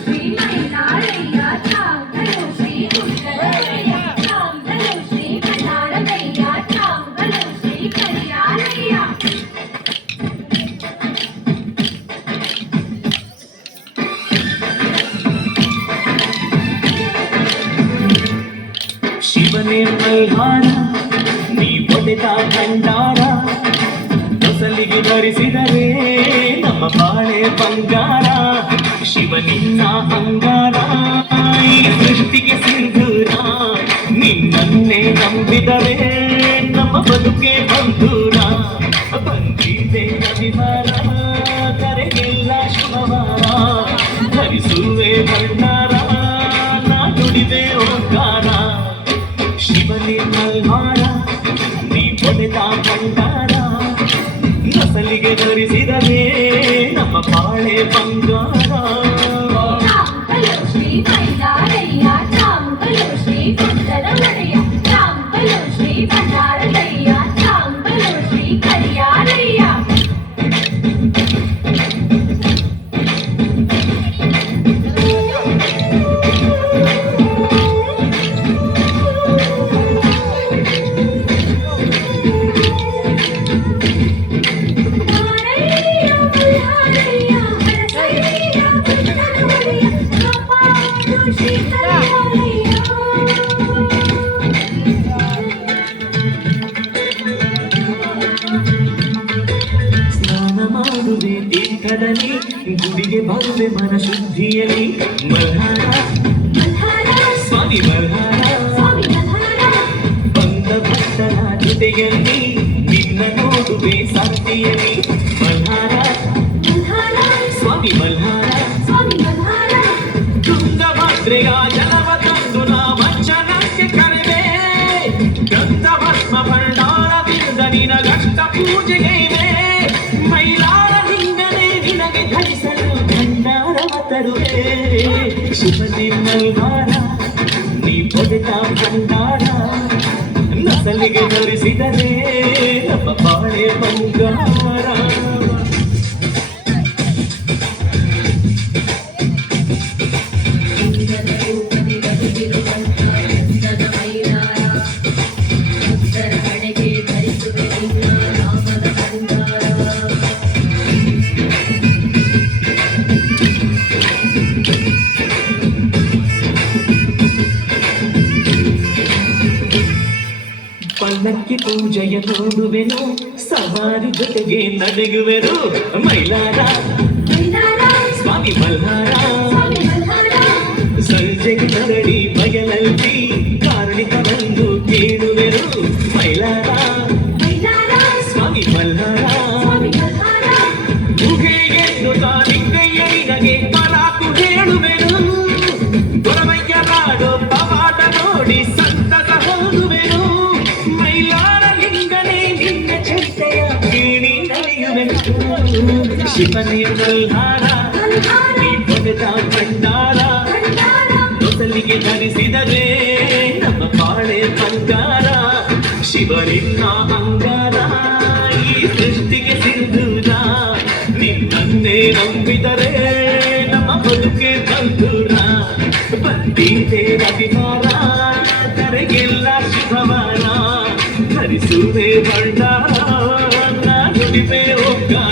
ಶ್ರೀ ಮೈಲಾರಯ್ಯ ಚಾಂಗಲು ಶ್ರೀ ಉತ್ತರಯ್ಯ ಚಾಂಗಲು ಶ್ರೀ ಮೈಲಾರಯ್ಯ ಚಾಂಗಲು ಶ್ರೀ ಕರಿಯಾರಯ್ಯ ಶಿವನೇ ಮೈಹಾರ ನೀ ಒಡೆದ ಭಂಡಾರ ಹೊಸಲಿಗೆ ಧರಿಸಿದರೆ ನಮ್ಮ ಬಾಳೆ ಬಂಗಾರ ಶಿವನಿನ್ನ ಅಂಗಾರ ಈ ಸೃಷ್ಟಿಗೆ ಸಿಂಧೂರ ನಿನ್ನನ್ನೇ ನಂಬಿದರೆ ನಮ್ಮ ಬದುಕೆ ಬಂಧೂರ ಬಂದಿದೆ ಅಧಿವಾರ ಕರೆಗೆಲ್ಲ ಶುಭವಾರ ಧರಿಸುವೆ ಭಂಡಾರ ನಾ ನುಡಿದೆ ಓಂಕಾರ ಶಿವನೇ ಮಲ್ಹಾರ ನೀ ಒಡೆದ ಭಂಡಾರ ನಸಲಿಗೆ ಧರಿಸಿದರೆ ನಮ್ಮ ಬಾಳೆ ಬಂಗಾರ ಚಾಂಗಲು ಶ್ರೀ ಮೈಲಾರಯ್ಯ ಚಾಂಗಲು ಶ್ರೀ ಉತ್ತರಯ್ಯ ಚಾಂಗಲು ಶ್ರೀ ಮೈಲಾರಯ್ಯ ಚಾಂಗಲು ಶ್ರೀ ಕರಿಯಾರಯ್ಯ ಸ್ನಾನ ಮಾಡುವೆ ತೀರ್ಥದಲ್ಲಿ ಗುಡಿಗೆ ಬರುವೆ ಮನ ಶುದ್ಧಿಯಲ್ಲಿ ಮಲ್ಹಾರ ಸ್ವಾಮಿ ಮಲ್ಹಾರ ಬಂದ ಭಕ್ತರ ಜೊತೆಯಲ್ಲಿ ನಿನ್ನ ನೋಡುವೆ ಸಾಕ್ಷಿಯಲ್ಲಿ ಮಲ್ಹಾರ ಸ್ವಾಮಿ ಮಲ್ಹಾರ ತುಂಗಭದ್ರೆಯ ಜಲವ ತಂದು ನಾ ವಂಚನಕ್ಕೆ ಕರೆವೆ ಗಂಧ ಭಸ್ಮ ಭಂಡಾರದಿಂದ ನಿನಗಷ್ಟ ಪೂಜೆಗೆ ಇದೆ ಮೈಲಾರ ಲಿಂಗನೇ ನಿನಗೆ ಧರಿಸಲು ಭಂಡಾರವ ತರುವೆ ಶಿವನೇ ಮಲ್ಹಾರ ನೀ ಒಡೆದ ಭಂಡಾರ ನಸಲಿಗೆ ಧರಿಸಿದರೆ ನಮ್ಮ ಬಾಳೆ ಬಂಗಾರ ಪಲ್ಲಕ್ಕಿ ಪೂಜೆಯ ನೋಡುವೆನು ಸವಾರಿ ಜೊತೆಗೆ ನಡೆಯುವೆನು ಮೈಲಾರ ಸ್ವಾಮಿ ಮಲ್ಹಾರ ಸಂಜೆಗೆ ತರಡಿ ಬಯಲಲ್ಲಿ ಕಾರಣಿಕವನ್ನು ಕೇಳುವೆನು ಮೈಲಾರ ಸ್ವಾಮಿ ಮಲ್ಹಾರ ಗುಹೆಗೆ ನಿನಗೆ ಪರಾಕು ಹೇಳುವೆನು ದೊರಮಯ್ಯ ನಾಡು ಪವಾಡ ನೋಡಿ ಸಂತಸ ಹೋಗುವೆನು ಮೈಲಾರ ಲಿಂಗನೇ ನಿನ್ನ ಚರಿತೆಯ ಕೇಳಿ ನಡೆಯುವೆನು ಶಿವನೇ ಮಲ್ಹಾರ ನೀ ಒಡೆದ ಭಂಡಾರ ನೊಸಲಿಗೆ ಧರಿಸಿದರೆ ನಮ್ಮ ಬಾಳೆ ಬಂಗಾರ ಶಿವನಿನ್ನ ಅಂಗಾರ ಈ ಸೃಷ್ಟಿಗೆ ಸಿಂಧೂರ ನಿನ್ನನ್ನೇ ನಂಬಿದರೆ ನಮ್ಮ ಬದುಕೆ ಬಂಧೂರ ಬಂದಿದೆ ಅಧಿಕಾರ ಕರೆಗೆಲ್ಲ ಶುಭವಾರ ಧರಿಸುವೆ ಭಂಡಾರ ನುಡಿವೆ ಓಂಕಾರ